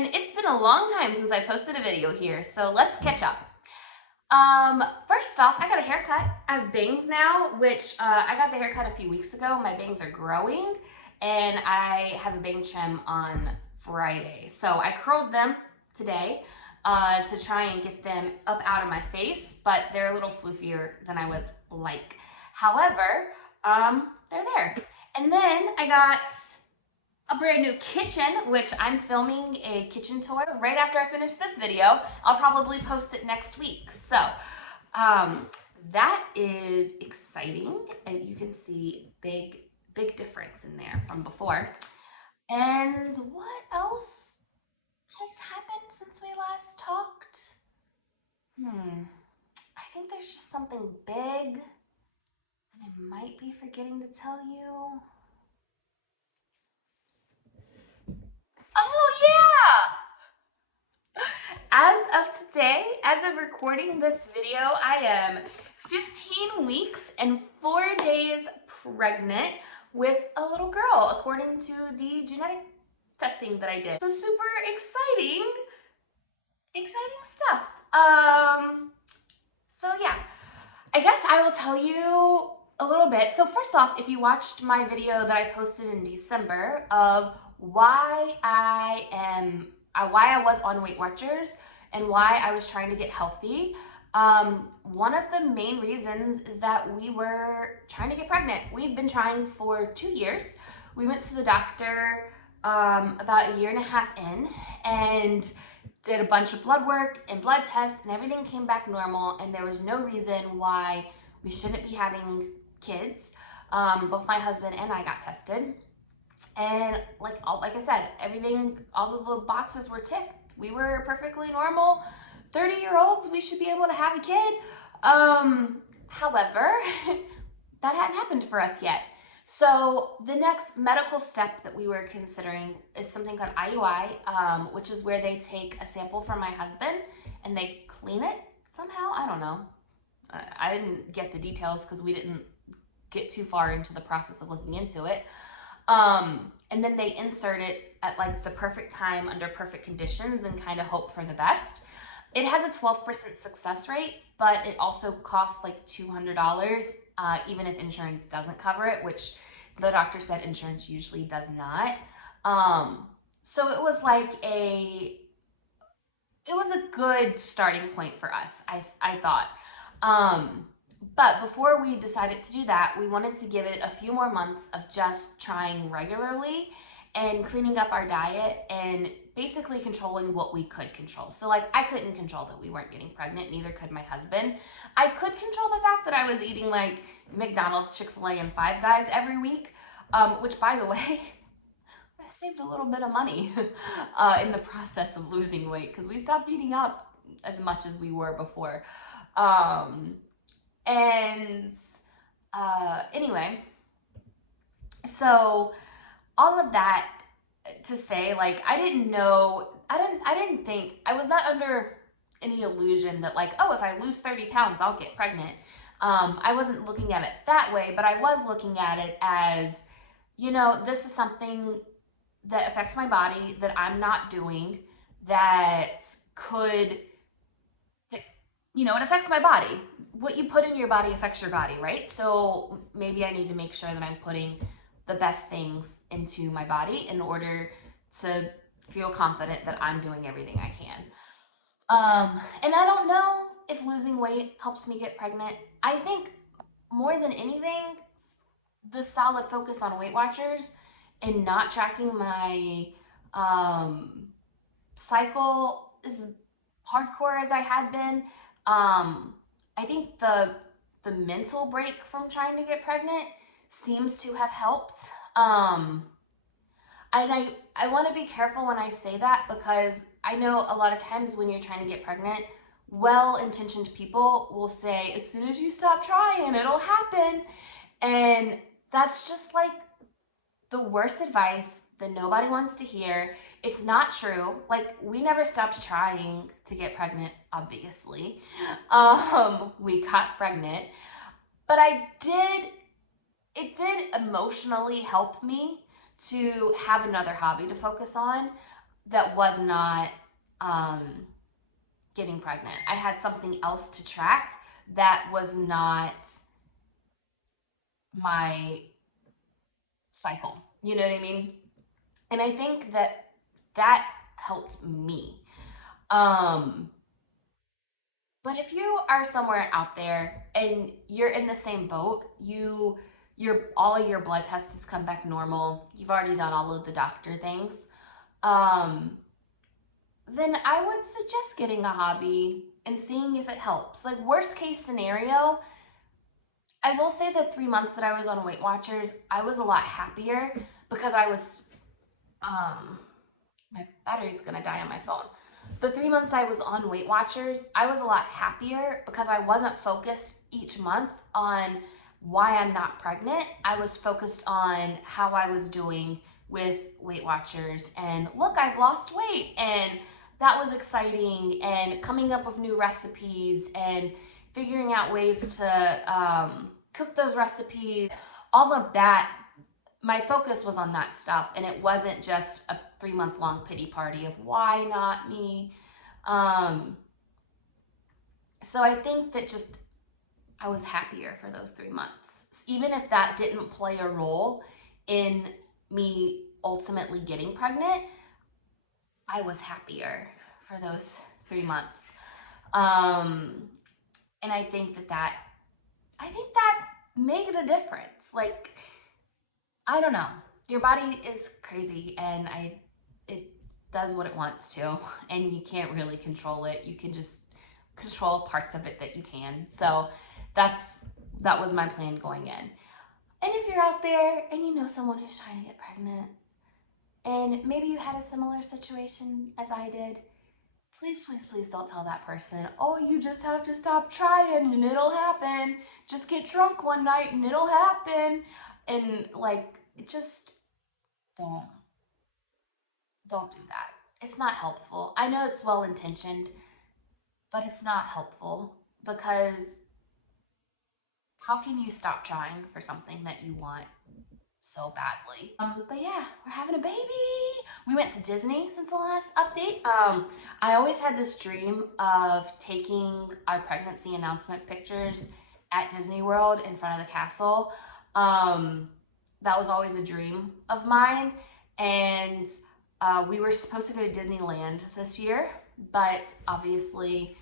and it's been a long time since I posted a video here, so let's catch up. First off, I got a haircut. I have bangs now, which I got the haircut a few weeks ago. My bangs are growing, and I have a bang trim on Friday. So I curled them today to try and get them up out of my face, but they're a little floofier than I would like. However, they're there. And then I got a brand new kitchen, which I'm filming a kitchen tour right after I finish this video. I'll probably post it next week. So that is exciting. And you can see big difference in there from before. And what else has happened since we last talked? I think there's just something big that I might be forgetting to tell you. Oh yeah! As of today, as of recording this video, I am 15 weeks and 4 days pregnant with a little girl, according to the genetic testing that I did. So super exciting stuff. So yeah, I guess I will tell you a little bit. So first off, if you watched my video that I posted in December of why I was on Weight Watchers and why I was trying to get healthy, one of the main reasons is that we were trying to get pregnant. We've been trying for 2 years. We went to the doctor about 1.5 years in and did a bunch of blood work and blood tests, and everything came back normal, and there was no reason why we shouldn't be having kids. Both my husband and I got tested, and like I said, all the little boxes were ticked. We were perfectly normal 30-year-olds. We should be able to have a kid. However, that hadn't happened for us yet. So the next medical step that we were considering is something called IUI, which is where they take a sample from my husband and they clean it somehow. I don't know. I didn't get the details because we didn't get too far into the process of looking into it. And then they insert it at like the perfect time under perfect conditions and kind of hope for the best. It has a 12% success rate, but it also costs like $200, even if insurance doesn't cover it, which the doctor said insurance usually does not. So it was like it was a good starting point for us, I thought. But before we decided to do that, we wanted to give it a few more months of just trying regularly and cleaning up our diet and basically controlling what we could control. So like I couldn't control that we weren't getting pregnant, neither could my husband. I could control the fact that I was eating like McDonald's, Chick-fil-A, and Five Guys every week, which by the way, I saved a little bit of money in the process of losing weight because we stopped eating out as much as we were before. Anyway, so all of that to say, like, I didn't think, I was not under any illusion that like, oh, if I lose 30 pounds, I'll get pregnant. I wasn't looking at it that way, but I was looking at it as, you know, this is something that affects my body that I'm not doing that could, you know, it affects my body. What you put in your body affects your body, right? So maybe I need to make sure that I'm putting the best things into my body in order to feel confident that I'm doing everything I can. And I don't know if losing weight helps me get pregnant. I think more than anything, the solid focus on Weight Watchers and not tracking my cycle as hardcore as I had been. I think the mental break from trying to get pregnant seems to have helped. And I want to be careful when I say that because I know a lot of times when you're trying to get pregnant, well-intentioned people will say, as soon as you stop trying, it'll happen. And that's just like the worst advice that nobody wants to hear. It's not true. Like, we never stopped trying to get pregnant, obviously. We got pregnant. But it did emotionally help me to have another hobby to focus on. that was not um, getting pregnant. I had something else to track that was not my cycle. You know what I mean? And I think that that helped me. Um, but if you are somewhere out there and you're in the same boat, your all of your blood tests has come back normal. You've already done all of the doctor things. Um, then I would suggest getting a hobby and seeing if it helps. Like worst case scenario, I will say the 3 months that I was on Weight Watchers, I was a lot happier because I was my battery's gonna die on my phone. The 3 months I was on Weight Watchers, I was a lot happier because I wasn't focused each month on why I'm not pregnant. I was focused on how I was doing with Weight Watchers and look, I've lost weight, and that was exciting, and coming up with new recipes and figuring out ways to cook those recipes, all of that. My focus was on that stuff, and it wasn't just a 3 month long pity party of why not me. Um, so I think that just I was happier for those 3 months, even if that didn't play a role in me ultimately getting pregnant. I was happier for those 3 months. Um, and I think that made a difference. Like, I don't know. Your body is crazy, and it does what it wants to, and you can't really control it. You can just control parts of it that you can. So that was my plan going in. And if you're out there and you know someone who's trying to get pregnant, and maybe you had a similar situation as I did, please, please, please don't tell that person, oh, you just have to stop trying and it'll happen. Just get drunk one night and it'll happen. And like, just don't, don't do that. It's not helpful. I know it's well intentioned, but it's not helpful because how can you stop trying for something that you want so badly? But yeah, we're having a baby. We went to Disney since the last update. I always had this dream of taking our pregnancy announcement pictures at Disney World in front of the castle. That was always a dream of mine. And we were supposed to go to Disneyland this year, but obviously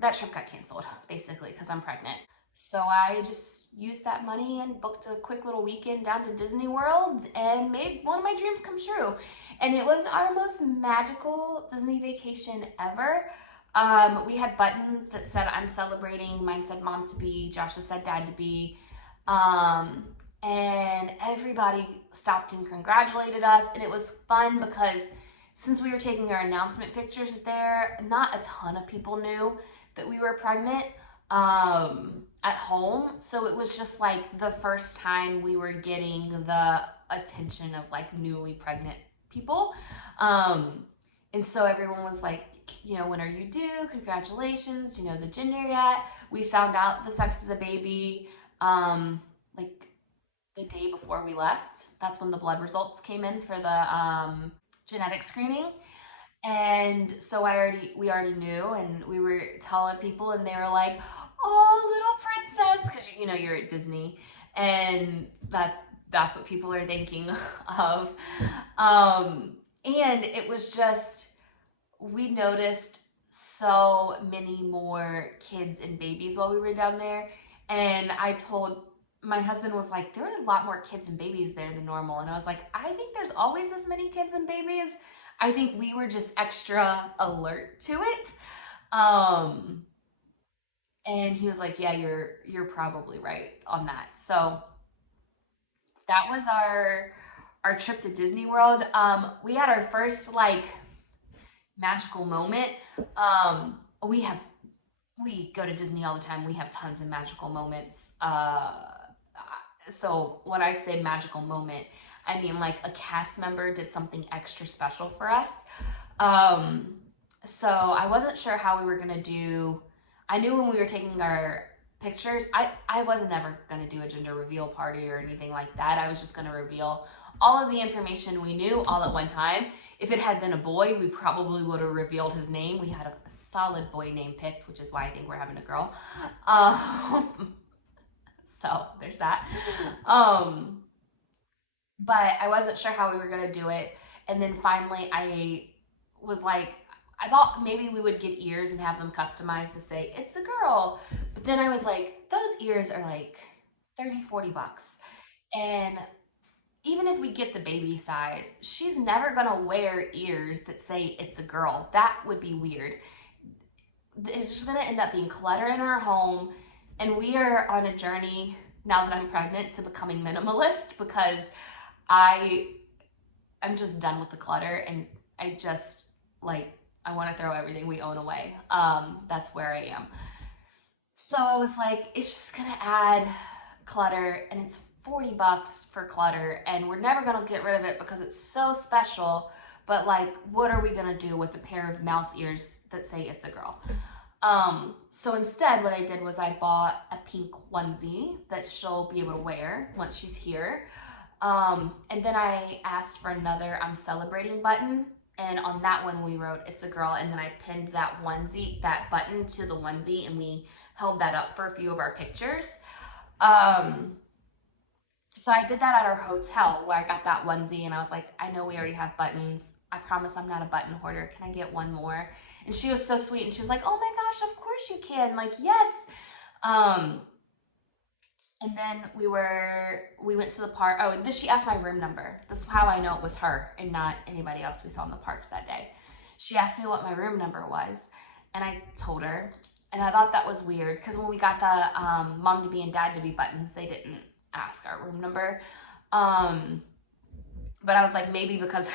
that trip got canceled basically because I'm pregnant. So I just used that money and booked a quick little weekend down to Disney World and made one of my dreams come true. And it was our most magical Disney vacation ever. We had buttons that said I'm celebrating. Mine said mom to be, Joshua said dad to be. And everybody stopped and congratulated us. And it was fun because since we were taking our announcement pictures there, not a ton of people knew that we were pregnant at home. So it was just like the first time we were getting the attention of like newly pregnant people. And so everyone was like, you know, when are you due? Congratulations. Do you know the gender yet? We found out the sex of the baby like the day before we left. That's when the blood results came in for the genetic screening. And so we already knew, and we were telling people, and they were like, "Oh, little princess," because you know you're at Disney, and that's what people are thinking of. And it was just, we noticed so many more kids and babies while we were down there, and my husband was like, there were a lot more kids and babies there than normal. And I was like, I think there's always this many kids and babies. I think we were just extra alert to it. And he was like, yeah, you're probably right on that. So that was our trip to Disney World. We had our first like magical moment. We go to Disney all the time. We have tons of magical moments. So when I say magical moment, I mean like a cast member did something extra special for us. So I wasn't sure how we were gonna do. I knew when we were taking our pictures, I wasn't ever gonna do a gender reveal party or anything like that. I was just gonna reveal all of the information we knew all at one time. If it had been a boy, we probably would have revealed his name. We had a solid boy name picked, which is why I think we're having a girl. So there's that. But I wasn't sure how we were gonna do it. And then finally I was like, I thought maybe we would get ears and have them customized to say, it's a girl. But then I was like, those ears are like 30, $40. And even if we get the baby size, she's never gonna wear ears that say it's a girl. That would be weird. It's just gonna end up being clutter in our home. And we are on a journey now that I'm pregnant to becoming minimalist because I'm just done with the clutter, and I just like, I want to throw everything we own away. That's where I am. So I was like, it's just gonna add clutter, and it's $40 for clutter, and we're never gonna get rid of it because it's so special. But like, what are we gonna do with a pair of mouse ears that say it's a girl? So instead what I did was I bought a pink onesie that she'll be able to wear once she's here. And then I asked for another I'm celebrating button, and on that one we wrote it's a girl, and then I pinned that button to the onesie, and we held that up for a few of our pictures. So I did that at our hotel where I got that onesie, and I was like, I know we already have buttons. I promise I'm not a button hoarder. Can I get one more? And she was so sweet, and she was like, oh my gosh, of course you can. Like, yes. And then we went to the park. Oh, she asked my room number. This is how I know it was her and not anybody else we saw in the parks that day. She asked me what my room number was, and I told her. And I thought that was weird because when we got the mom to be and dad to be buttons, they didn't ask our room number. But I was like, maybe because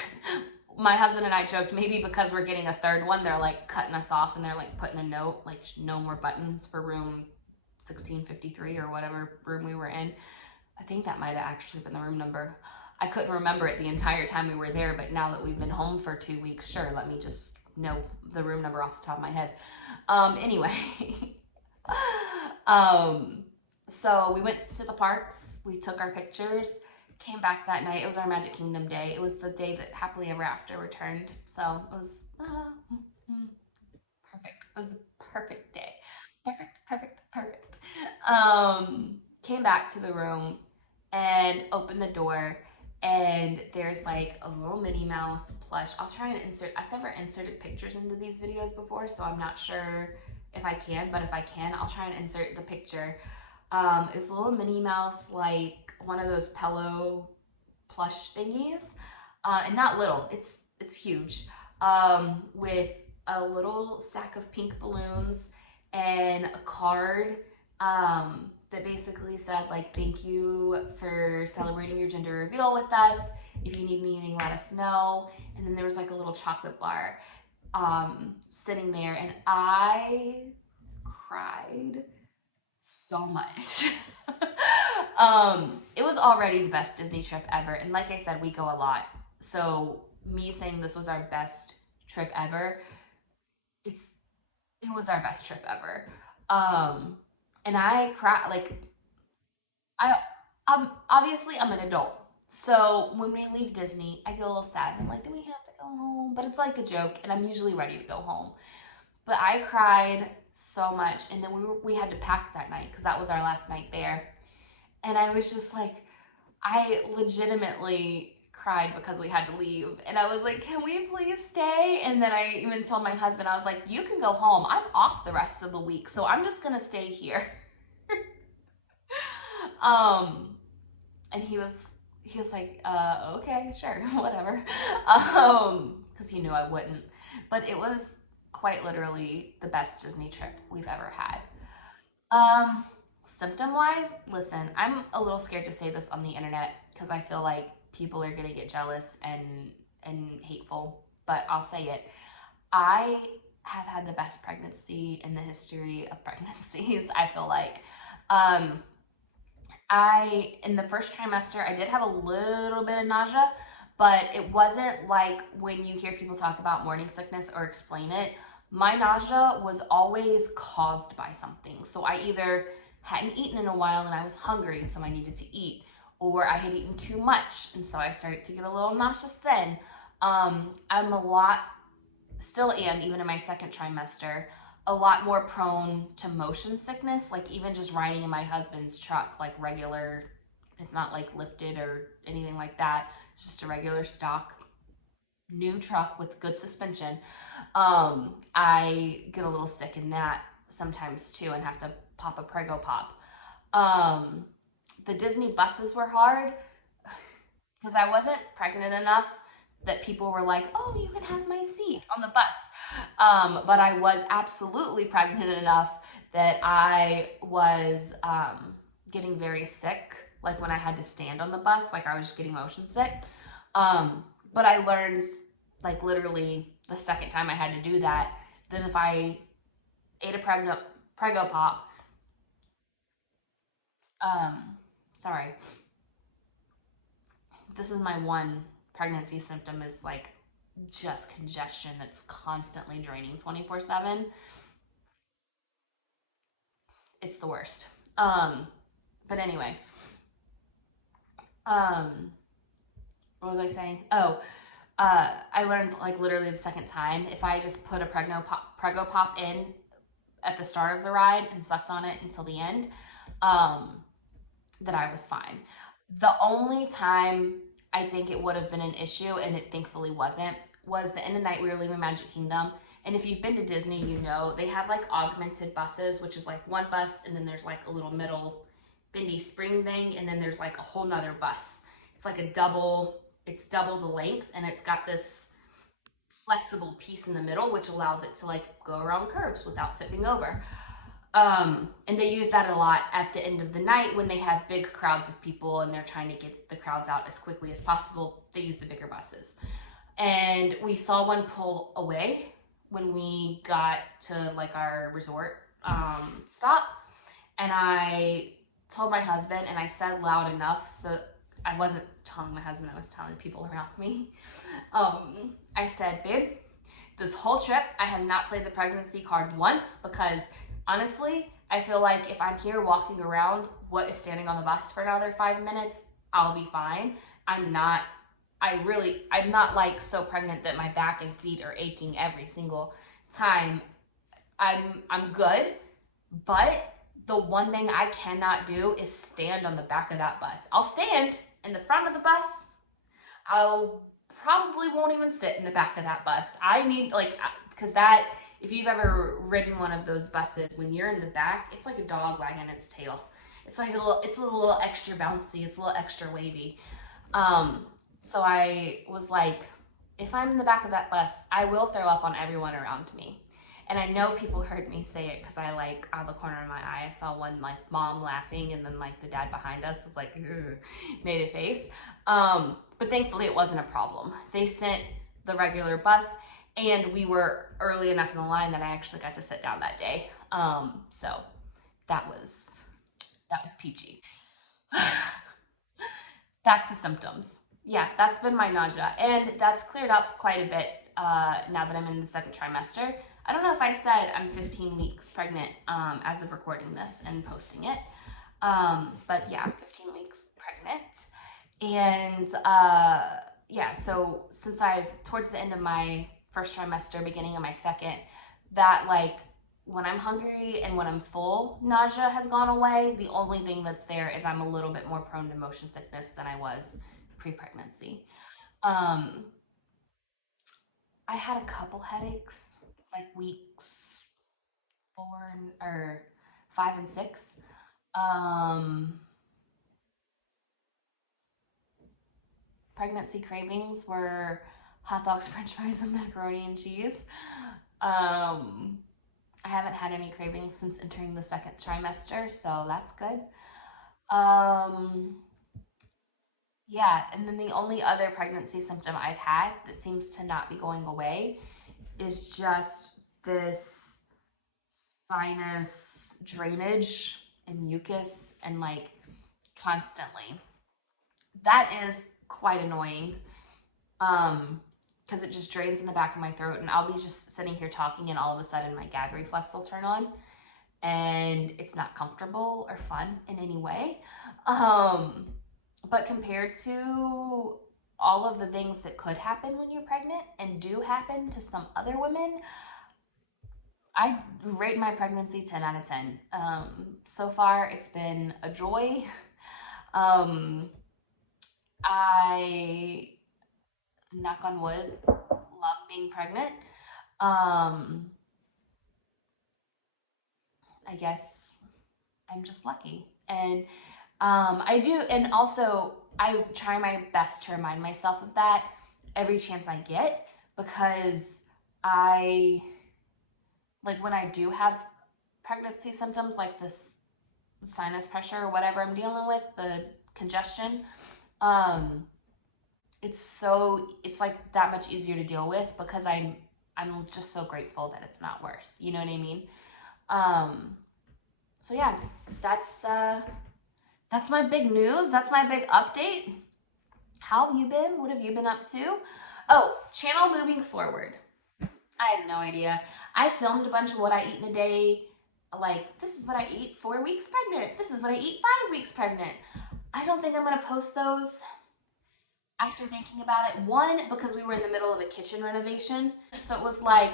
my husband and I joked, maybe because we're getting a third one, they're like cutting us off and they're like putting a note, like no more buttons for room 1653 or whatever room we were in. I think that might have actually been the room number. I couldn't remember it the entire time we were there, but now that we've been home for 2 weeks, sure, let me just know the room number off the top of my head. Anyway, so we went to the parks, we took our pictures, came back that night. It was our Magic Kingdom day. It was the day that Happily Ever After returned. So it was perfect. It was the perfect day. Perfect. Came back to the room and opened the door, and there's like a little Minnie Mouse plush. I'll try and I've never inserted pictures into these videos before, so I'm not sure if I can, but if I can, I'll try and insert the picture. It's a little Minnie Mouse, like one of those pillow plush thingies, and not little, it's huge, with a little stack of pink balloons and a card that basically said like, thank you for celebrating your gender reveal with us. If you need anything, let us know. And then there was like a little chocolate bar sitting there, and I cried so much. It was already the best Disney trip ever, and like I said, we go a lot, so me saying this was our best trip ever, it was our best trip ever. And I cried. Like, obviously I'm an adult, so when we leave Disney I get a little sad. I'm like, do we have to go home? But it's like a joke, and I'm usually ready to go home. But I cried so much, and then we had to pack that night because that was our last night there. And I was just like, I legitimately cried because we had to leave. And I was like, can we please stay? And then I even told my husband, I was like, you can go home. I'm off the rest of the week, so I'm just gonna stay here. And he was like, okay, sure, whatever. Because he knew I wouldn't. But it was quite literally the best Disney trip we've ever had. Symptom-wise, listen, I'm a little scared to say this on the internet because I feel like people are gonna get jealous and hateful, but I'll say it. I have had the best pregnancy in the history of pregnancies, I feel like. In the first trimester, I did have a little bit of nausea, but it wasn't like when you hear people talk about morning sickness or explain it. My nausea was always caused by something. So I either hadn't eaten in a while and I was hungry, so I needed to eat, or I had eaten too much, and so I started to get a little nauseous then. I'm a lot, still am, even in my second trimester, a lot more prone to motion sickness, like even just riding in my husband's truck, like regular, it's not like lifted or anything like that, it's just a regular stock new truck with good suspension. I get a little sick in that sometimes too and have to pop a Prego Pop. Um, the Disney buses were hard because I wasn't pregnant enough that people were like, oh, you can have my seat on the bus. But I was absolutely pregnant enough that I was getting very sick, like when I had to stand on the bus, like I was just getting motion sick. But I learned, like literally the second time I had to do that, that if I ate a Prego Pop, sorry, this is my one pregnancy symptom is like just congestion that's constantly draining 24/7. It's the worst. But anyway, um, what was I saying? Oh, I learned like literally the second time if I just put a Prego Pop in at the start of the ride and sucked on it until the end, um, that I was fine. The only time I think it would have been an issue, and it thankfully wasn't, was the end of night we were leaving Magic Kingdom. And if you've been to Disney, you know they have like augmented buses, which is like one bus, and then there's like a little middle bendy spring thing, and then there's like a whole nother bus. It's like it's double the length, and it's got this flexible piece in the middle, which allows it to like go around curves without tipping over. And they use that a lot at the end of the night when they have big crowds of people and they're trying to get the crowds out as quickly as possible. They use the bigger buses. And we saw one pull away when we got to like our resort stop. And I told my husband, and I said loud enough so I wasn't telling my husband, I was telling people around me. I said, babe, this whole trip I have not played the pregnancy card once because honestly, I feel like if I'm here walking around, what is standing on the bus for another 5 minutes, I'll be fine. I'm not, I'm not like so pregnant that my back and feet are aching every single time. I'm good, but the one thing I cannot do is stand on the back of that bus. I'll stand in the front of the bus. I'll probably won't even sit in the back of that bus. I need like, because that, if you've ever ridden one of those buses, when you're in the back, it's like a dog wagging its tail. It's like it's a little extra bouncy. It's a little extra wavy. So I was like, if I'm in the back of that bus, I will throw up on everyone around me. And I know people heard me say it because I like out of the corner of my eye, I saw one like mom laughing, and then like the dad behind us was like, made a face. But thankfully it wasn't a problem. They sent the regular bus, and we were early enough in the line that I actually got to sit down that day. So that was peachy. Back to symptoms. Yeah, that's been my nausea, and that's cleared up quite a bit now that I'm in the second trimester. I don't know if I said I'm 15 weeks pregnant as of recording this and posting it, but yeah, I'm 15 weeks pregnant, and yeah, so since I've towards the end of my first trimester, beginning of my second, that like when I'm hungry and when I'm full, nausea has gone away. The only thing that's there is I'm a little bit more prone to motion sickness than I was pre-pregnancy. Um, I had a couple headaches, like weeks 5 and 6. Um, Pregnancy cravings were hot dogs, french fries, and macaroni and cheese. Um, I haven't had any cravings since entering the second trimester, so that's good. Um, yeah, and then the only other pregnancy symptom I've had that seems to not be going away is just this sinus drainage and mucus and like constantly. That is quite annoying. Because it just drains in the back of my throat, and I'll be just sitting here talking, and all of a sudden my gag reflex will turn on, and it's not comfortable or fun in any way. Um, But compared to all of the things that could happen when you're pregnant and do happen to some other women, I rate my pregnancy 10 out of 10. So far, it's been a joy. Um, I, knock on wood, love being pregnant. Um, I guess I'm just lucky. And I do, and also I try my best to remind myself of that every chance I get, because I, like, when I do have pregnancy symptoms like this sinus pressure or whatever I'm dealing with, the congestion, um, it's like that much easier to deal with because I'm just so grateful that it's not worse. You know what I mean? Um, so yeah, that's my big news. That's my big update. How have you been? What have you been up to? Oh, channel moving forward. I have no idea. I filmed a bunch of what I eat in a day. Like, this is what I eat 4 weeks pregnant. This is what I eat 5 weeks pregnant. I don't think I'm going to post those after thinking about it. One, because we were in the middle of a kitchen renovation. So it was like,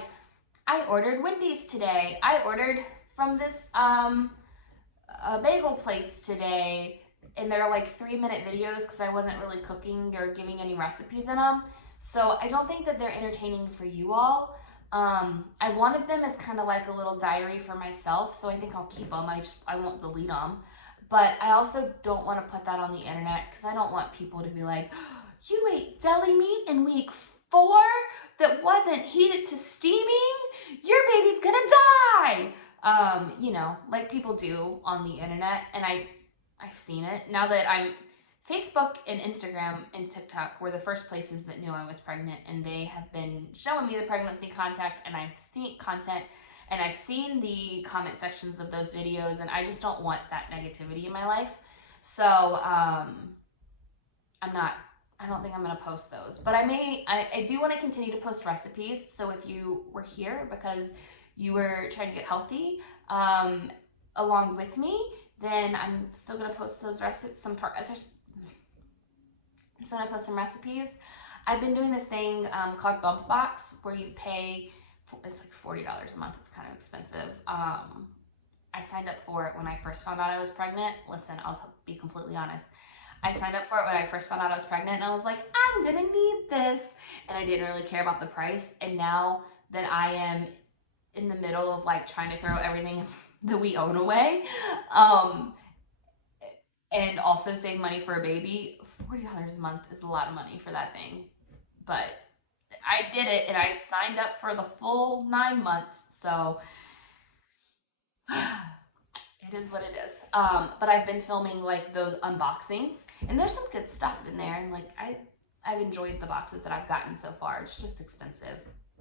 I ordered Wendy's today. I ordered from this a bagel place today. And they're like 3-minute videos because I wasn't really cooking or giving any recipes in them. So I don't think that they're entertaining for you all. I wanted them as kind of like a little diary for myself, so I think I'll keep them. I won't delete them. But I also don't want to put that on the internet because I don't want people to be like, you ate deli meat in week 4 that wasn't heated to steaming? Your baby's gonna die. You know, like people do on the internet, and I've seen it. Now that I'm Facebook and Instagram and TikTok were the first places that knew I was pregnant, and they have been showing me the pregnancy contact, and I've seen content, and I've seen the comment sections of those videos, and I just don't want that negativity in my life. So I don't think I'm gonna post those, but I do want to continue to post recipes. So if you were here because you were trying to get healthy along with me, then I'm still gonna post those recipes. So I post some recipes. I've been doing this thing called Bump Box, where you pay, it's like $40 a month. It's kind of expensive. I signed up for it when I first found out I was pregnant. Listen, I'll be completely honest. I signed up for it when I first found out I was pregnant, and I was like, I'm gonna need this. And I didn't really care about the price. And now that I am in the middle of like trying to throw everything that we own away, and also save money for a baby, $40 a month is a lot of money for that thing. But I did it, and I signed up for the full 9 months. So it is what it is. But I've been filming like those unboxings, and there's some good stuff in there. And like I've enjoyed the boxes that I've gotten so far. It's just expensive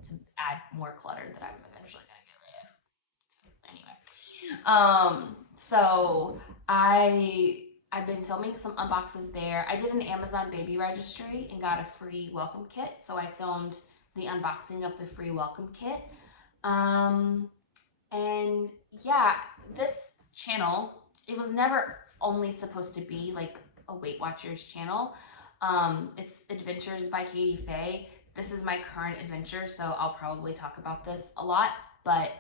to add more clutter that I'm eventually gonna get rid of. So anyway, so I've been filming some unboxes there. I did an Amazon baby registry and got a free welcome kit. So I filmed the unboxing of the free welcome kit. And yeah, this channel, it was never only supposed to be like a Weight Watchers channel. It's Adventures by Katie Faye. This is my current adventure, so I'll probably talk about this a lot. But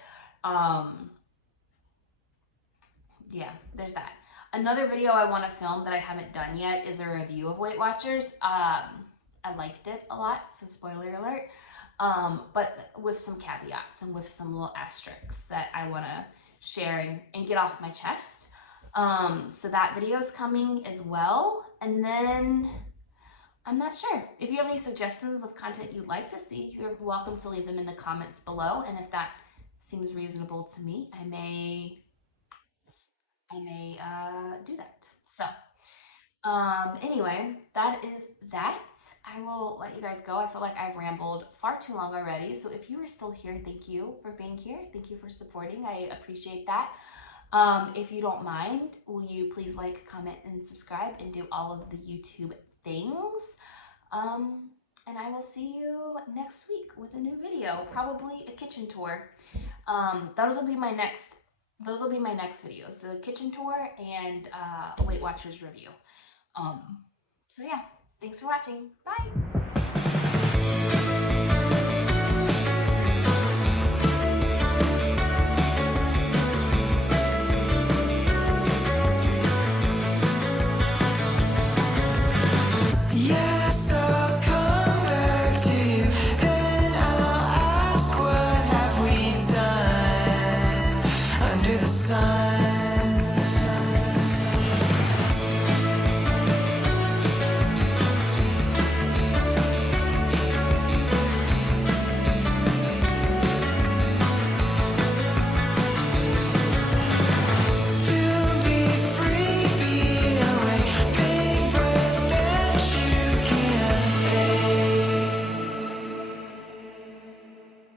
yeah, there's that. Another video I want to film that I haven't done yet is a review of Weight Watchers. I liked it a lot, so spoiler alert. But with some caveats and with some little asterisks that I want to share and get off my chest. So that video is coming as well. And then I'm not sure. If you have any suggestions of content you'd like to see, you're welcome to leave them in the comments below. And if that seems reasonable to me, I may do that. So anyway, that is that. I will let you guys go. I feel like I've rambled far too long already. So if you are still here, thank you for being here. Thank you for supporting. I appreciate that. If you don't mind, will you please like, comment, and subscribe and do all of the YouTube things? And I will see you next week with a new video, probably a kitchen tour. Those will be my next videos, the kitchen tour and Weight Watchers review. So yeah, thanks for watching. Bye.